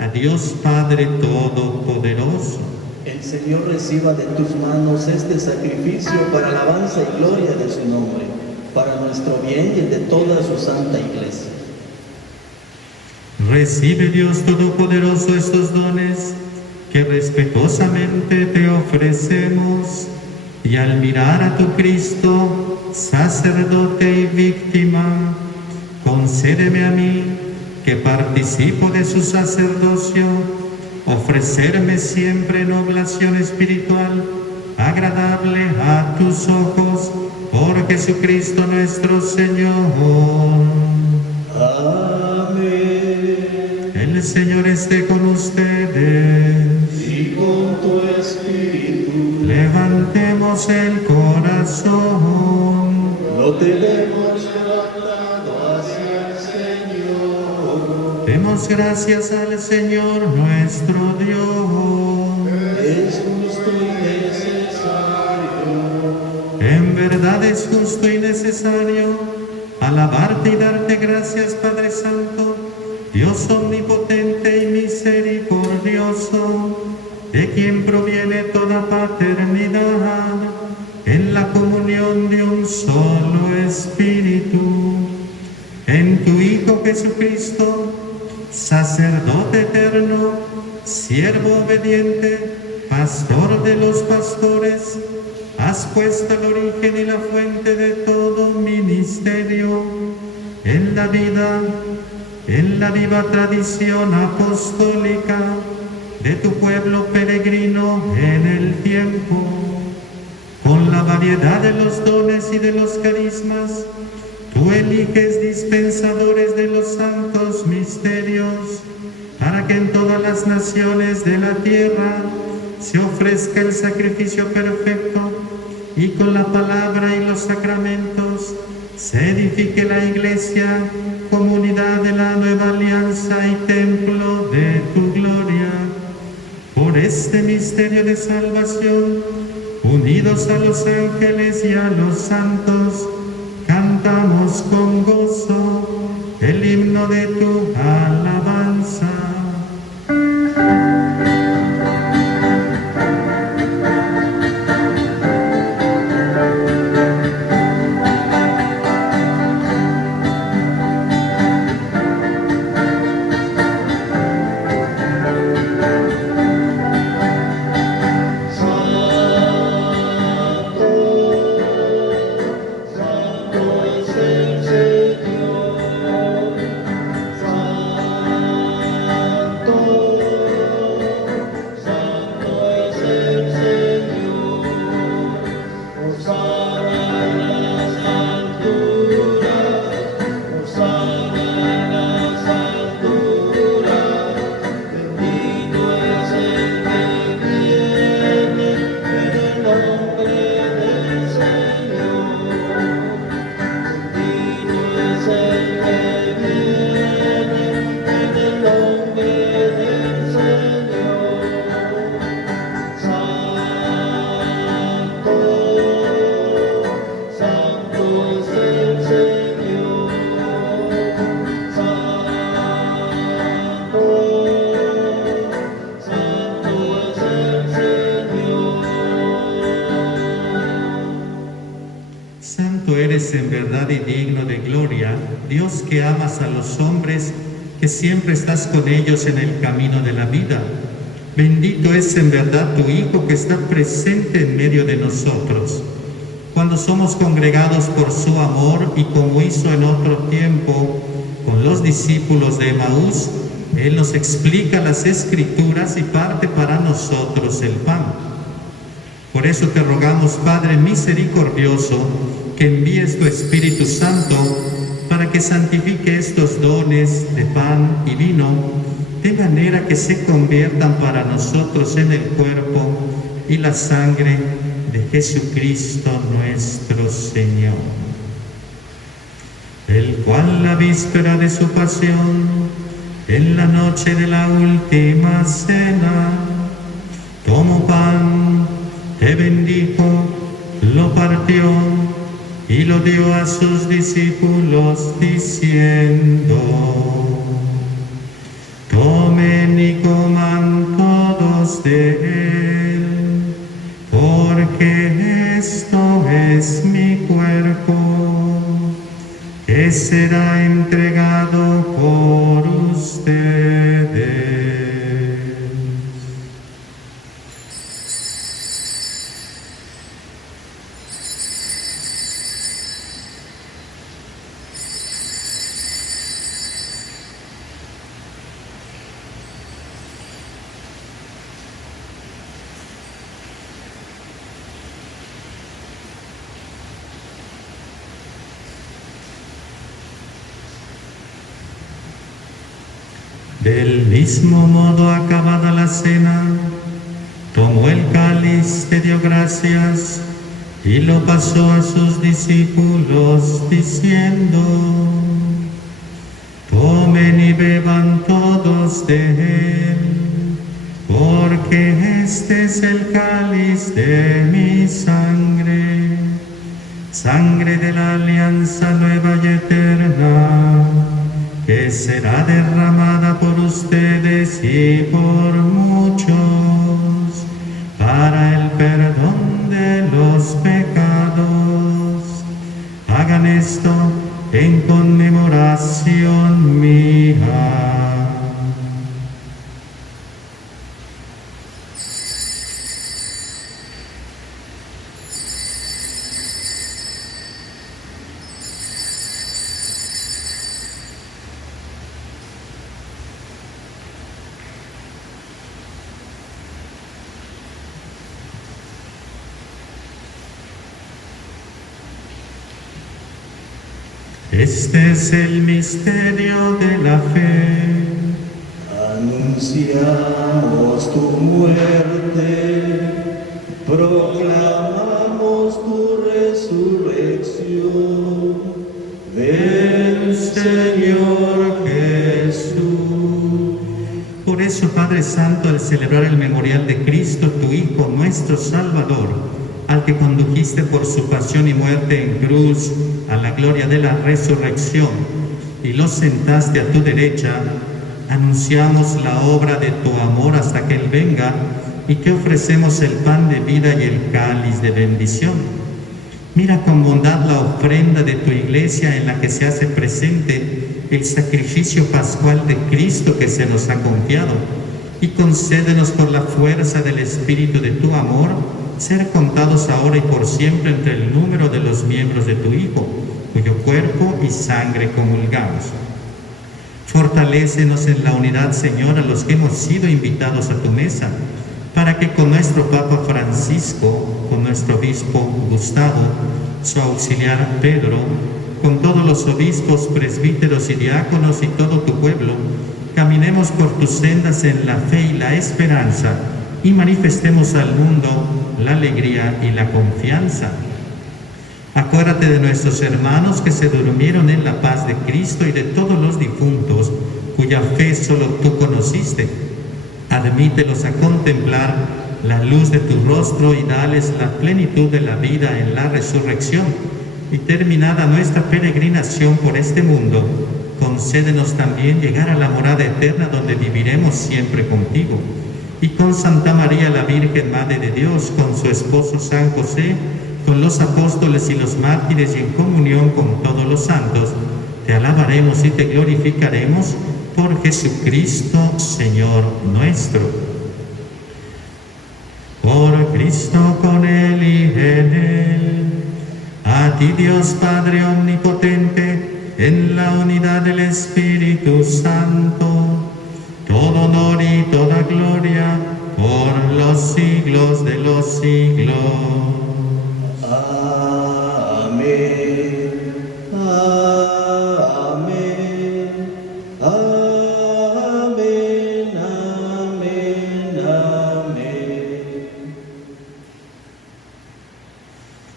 a Dios Padre Todopoderoso. El Señor reciba de tus manos este sacrificio para alabanza y gloria de su nombre, para nuestro bien y el de toda su santa iglesia. Recibe, Dios Todopoderoso, estos dones que respetuosamente te ofrecemos, y al mirar a tu Cristo, sacerdote y víctima, concédeme a mí, que participo de su sacerdocio, ofrecerme siempre en oblación espiritual, agradable a tus ojos, por Jesucristo nuestro Señor. Amén. El Señor esté con ustedes. Y con tu espíritu. Levantemos el corazón. Lo tenemos levantado hacia el Señor. Demos gracias al Señor nuestro Dios. Es justo y necesario. En verdad es justo y necesario alabarte y darte gracias, Padre Santo, Dios omnipotente y misericordioso, de quien proviene toda paternidad, en la comunión de un solo Espíritu, en tu Hijo Jesucristo, sacerdote eterno, siervo obediente, pastor de los pastores, has puesto el origen y la fuente de todo ministerio en la viva tradición apostólica de tu pueblo peregrino en el tiempo, con la variedad de los dones y de los carismas. Tú eliges dispensadores de los santos misterios, para que en todas las naciones de la tierra se ofrezca el sacrificio perfecto, y con la palabra y los sacramentos se edifique la Iglesia, comunidad de la nueva alianza y templo de tu gloria. Por este misterio de salvación, unidos a los ángeles y a los santos, cantamos con gozo el himno de tu alabanza. En verdad y digno de gloria, Dios que amas a los hombres, que siempre estás con ellos en el camino de la vida. Bendito es en verdad tu Hijo que está presente en medio de nosotros. Cuando somos congregados por su amor y como hizo en otro tiempo con los discípulos de Emaús, Él nos explica las Escrituras y parte para nosotros el pan. Por eso te rogamos, Padre misericordioso, que envíes tu Espíritu Santo para que santifique estos dones de pan y vino, de manera que se conviertan para nosotros en el cuerpo y la sangre de Jesucristo nuestro Señor, el cual la víspera de su pasión, en la noche de la última cena, tomó pan, te bendijo, lo partió y lo dio a sus discípulos diciendo: tomen y coman todos de él, porque esto es mi cuerpo, que será entregado por ustedes. Del mismo modo, acabada la cena, tomó el cáliz, te dio gracias y lo pasó a sus discípulos diciendo: tomen y beban todos de él, porque este es el cáliz de mi sangre, sangre de la alianza nueva y eterna, que será derramada por ustedes y por muchos para el perdón de los pecados. Hagan esto en conmemoración mía. Este es el misterio de la fe. Anunciamos tu muerte, proclamamos tu resurrección. Ven, Señor Jesús. Por eso, Padre Santo, al celebrar el memorial de Cristo, tu Hijo, nuestro Salvador, al que condujiste por su pasión y muerte en cruz a la gloria de la resurrección y lo sentaste a tu derecha, anunciamos la obra de tu amor hasta que Él venga y te ofrecemos el pan de vida y el cáliz de bendición. Mira con bondad la ofrenda de tu iglesia en la que se hace presente el sacrificio pascual de Cristo que se nos ha confiado y concédenos por la fuerza del Espíritu de tu amor ser contados ahora y por siempre entre el número de los miembros de tu Hijo, cuyo cuerpo y sangre comulgamos. Fortalécenos en la unidad, Señor, a los que hemos sido invitados a tu mesa, para que con nuestro Papa Francisco, con nuestro obispo Gustavo, su auxiliar Pedro, con todos los obispos, presbíteros y diáconos y todo tu pueblo, caminemos por tus sendas en la fe y la esperanza y manifestemos al mundo la alegría y la confianza. Acuérdate de nuestros hermanos que se durmieron en la paz de Cristo y de todos los difuntos cuya fe solo tú conociste. Admítelos a contemplar la luz de tu rostro y dales la plenitud de la vida en la resurrección. Y terminada nuestra peregrinación por este mundo, concédenos también llegar a la morada eterna donde viviremos siempre contigo. Y con Santa María, la Virgen Madre de Dios, con su esposo San José, con los apóstoles y los mártires y en comunión con todos los santos, te alabaremos y te glorificaremos por Jesucristo, Señor nuestro. Por Cristo, con Él y en Él, a ti Dios Padre Omnipotente, en la unidad del Espíritu Santo, todo honor y toda gloria por los siglos de los siglos. Amén. Amén. Amén. Amén. Amén.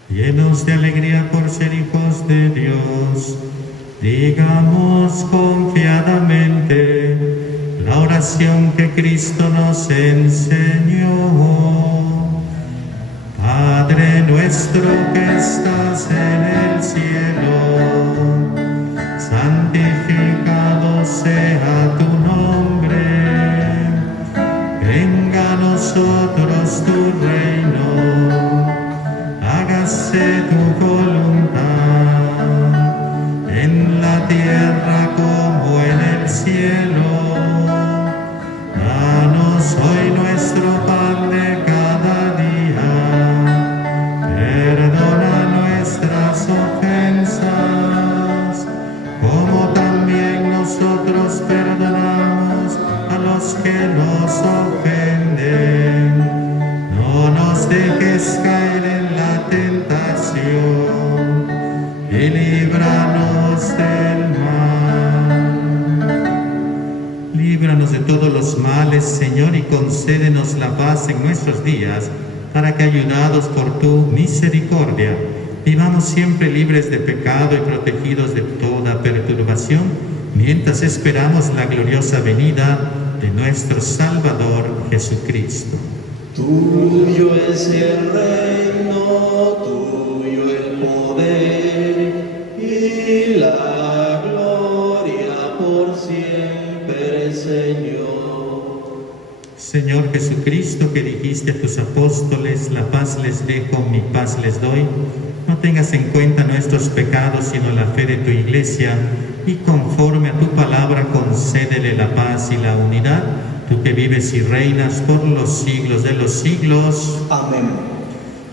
Llenos de alegría por ser hijos de Dios, digamos confiadamente la oración que Cristo nos enseñó. Padre nuestro que estás en el cielo, santificado sea tu nombre. Venga a nosotros tu reino, hágase tu voluntad, en la tierra como en el cielo. Danos hoy nuestro pan de cada día, perdona nuestras ofensas, como también nosotros perdonamos a los que nos ofenden. No nos dejes caer en la tentación y líbranos del mal. Líbranos de todos los males, Señor, y concédenos la paz en nuestros días, para que, ayudados por tu misericordia, vivamos siempre libres de pecado y protegidos de toda perturbación, mientras esperamos la gloriosa venida de nuestro Salvador Jesucristo. Tuyo es el reino, tuyo el poder y la gloria por siempre, Señor. Señor Jesucristo, que dijiste a tus apóstoles, la paz les dejo, mi paz les doy, no tengas en cuenta nuestros pecados, sino la fe de tu Iglesia, y conforme a tu palabra concédele la paz y la unidad, tú que vives y reinas por los siglos de los siglos. Amén.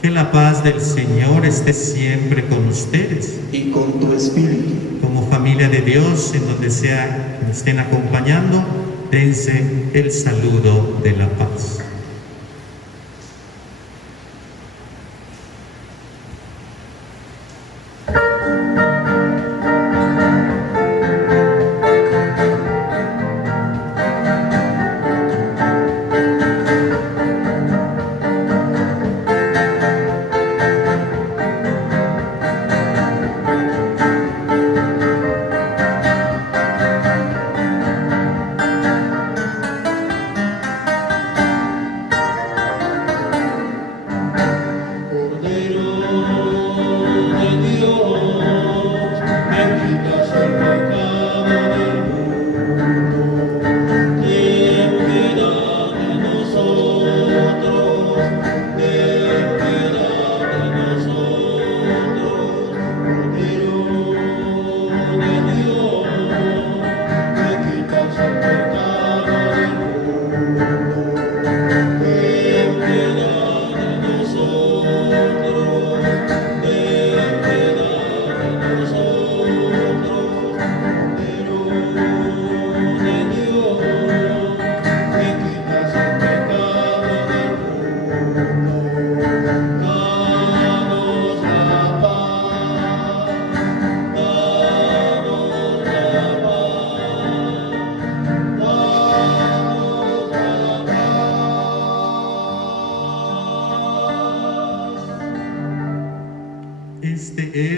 Que la paz del Señor esté siempre con ustedes. Y con tu espíritu. Como familia de Dios, en donde sea que nos estén acompañando, dense el saludo de la paz.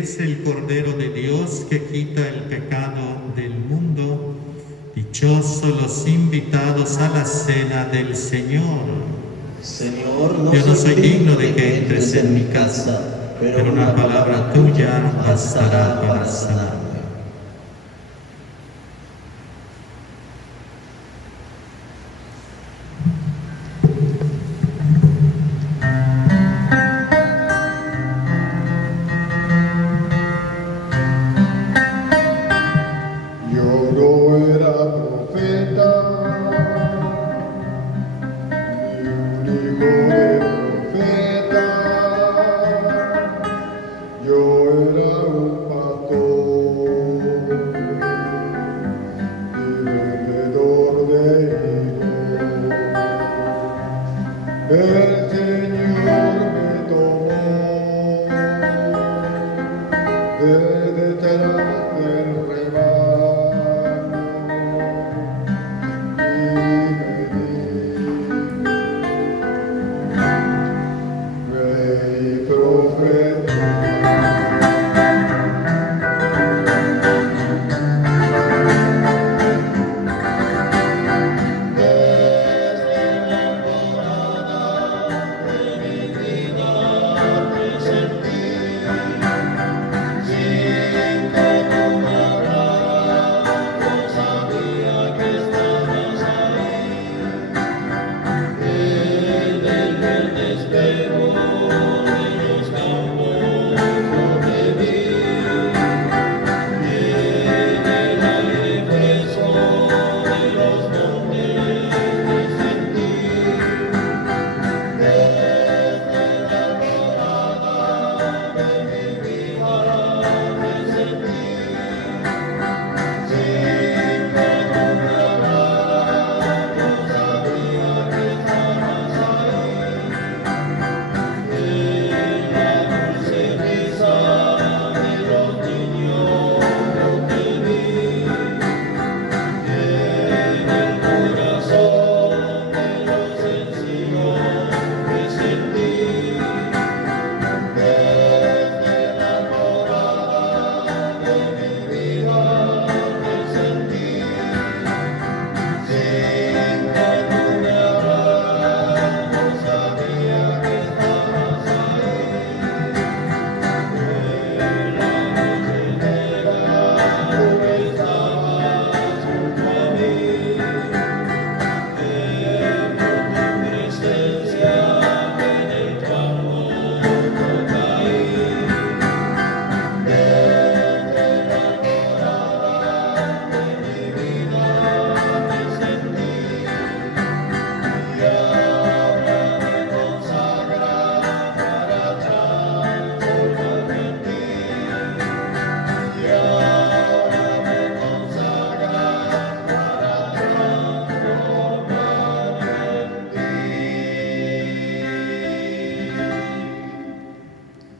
es el Cordero de Dios que quita el pecado del mundo. Dichosos los invitados a la cena del Señor. Señor, Yo no soy digno de que entres en mi casa, pero una palabra tuya bastará para sanarme.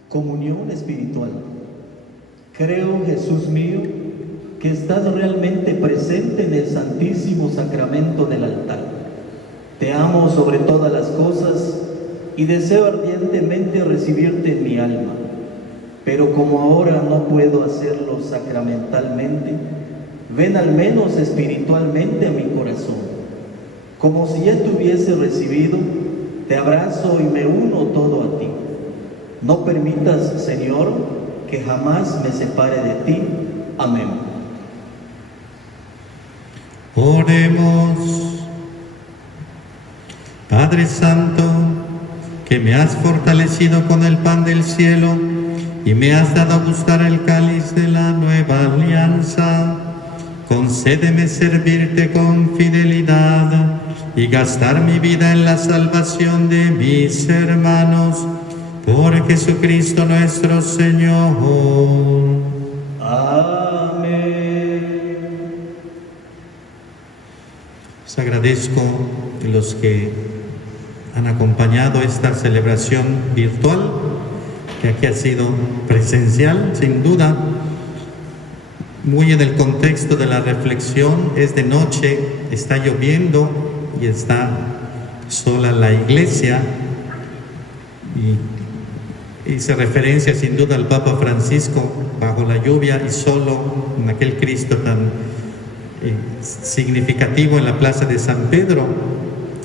Comunión espiritual. Creo, Jesús mío, que estás realmente presente en el Santísimo Sacramento del altar. Te amo sobre todas las cosas y deseo ardientemente recibirte en mi alma. Pero como ahora no puedo hacerlo sacramentalmente, ven al menos espiritualmente a mi corazón. Como si ya te hubiese recibido, te abrazo y me uno todo a ti. No permitas, Señor, que jamás me separe de ti. Amén. Oremos. Padre Santo, que me has fortalecido con el pan del cielo y me has dado a gustar el cáliz de la nueva alianza, concédeme servirte con fidelidad y gastar mi vida en la salvación de mis hermanos. Por Jesucristo nuestro Señor. Amén. Les agradezco a los que han acompañado esta celebración virtual, que aquí ha sido presencial, sin duda, muy en el contexto de la reflexión. Es de noche, está lloviendo y está sola la iglesia, y Hice referencia sin duda al Papa Francisco, bajo la lluvia y solo, en aquel Cristo tan significativo en la plaza de San Pedro,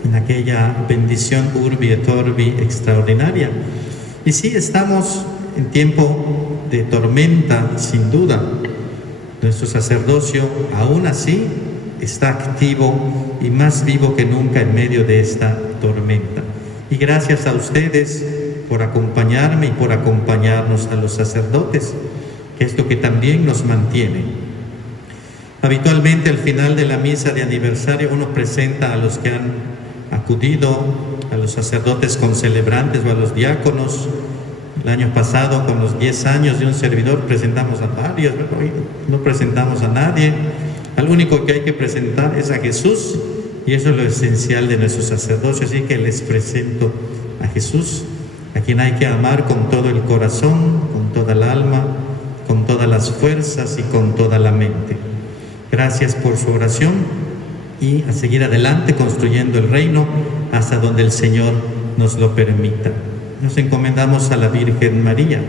en aquella bendición Urbi et Orbi extraordinaria. Y sí, estamos en tiempo de tormenta, sin duda. Nuestro sacerdocio, aún así, está activo y más vivo que nunca en medio de esta tormenta. Y gracias a ustedes por acompañarme y por acompañarnos a los sacerdotes, que es lo que también nos mantiene. Habitualmente al final de la misa de aniversario uno presenta a los que han acudido, a los sacerdotes concelebrantes o a los diáconos. El año pasado, con los 10 años de un servidor, presentamos a varios, hoy no presentamos a nadie. Al único que hay que presentar es a Jesús, y eso es lo esencial de nuestro sacerdocio. Así que les presento a Jesús, a quien hay que amar con todo el corazón, con toda el alma, con todas las fuerzas y con toda la mente. Gracias por su oración y a seguir adelante construyendo el reino hasta donde el Señor nos lo permita. Nos encomendamos a la Virgen María.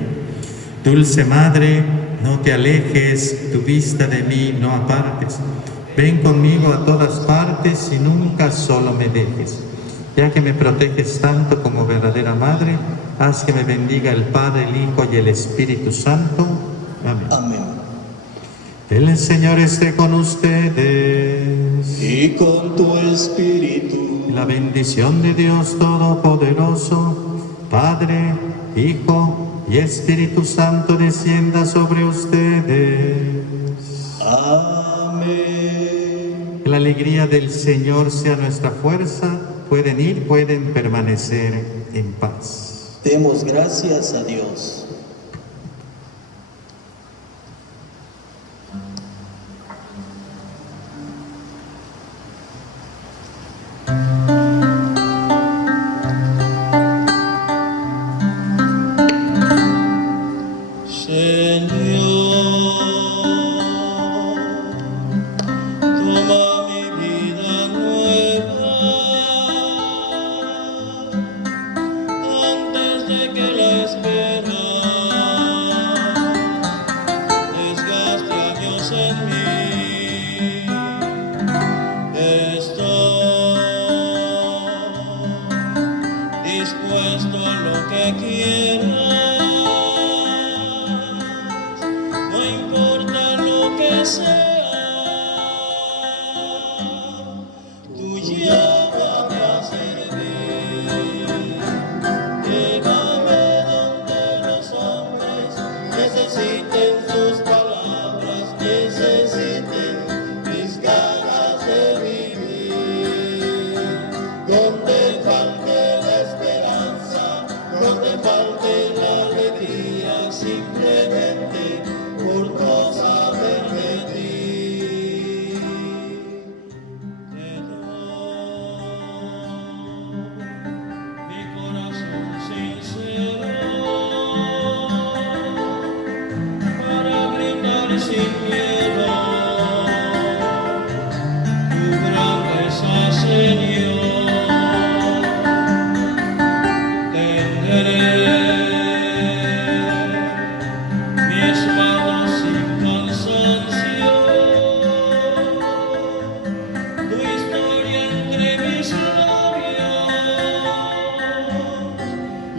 Dulce Madre, no te alejes, tu vista de mí no apartes. Ven conmigo a todas partes y nunca solo me dejes. Ya que me proteges tanto como verdadera Madre, haz que me bendiga el Padre, el Hijo y el Espíritu Santo. Amén. Amén. El Señor esté con ustedes. Y con tu espíritu. La bendición de Dios Todopoderoso, Padre, Hijo y Espíritu Santo, descienda sobre ustedes. Amén. Que la alegría del Señor sea nuestra fuerza. Pueden ir, pueden permanecer en paz. Demos gracias a Dios.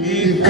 Y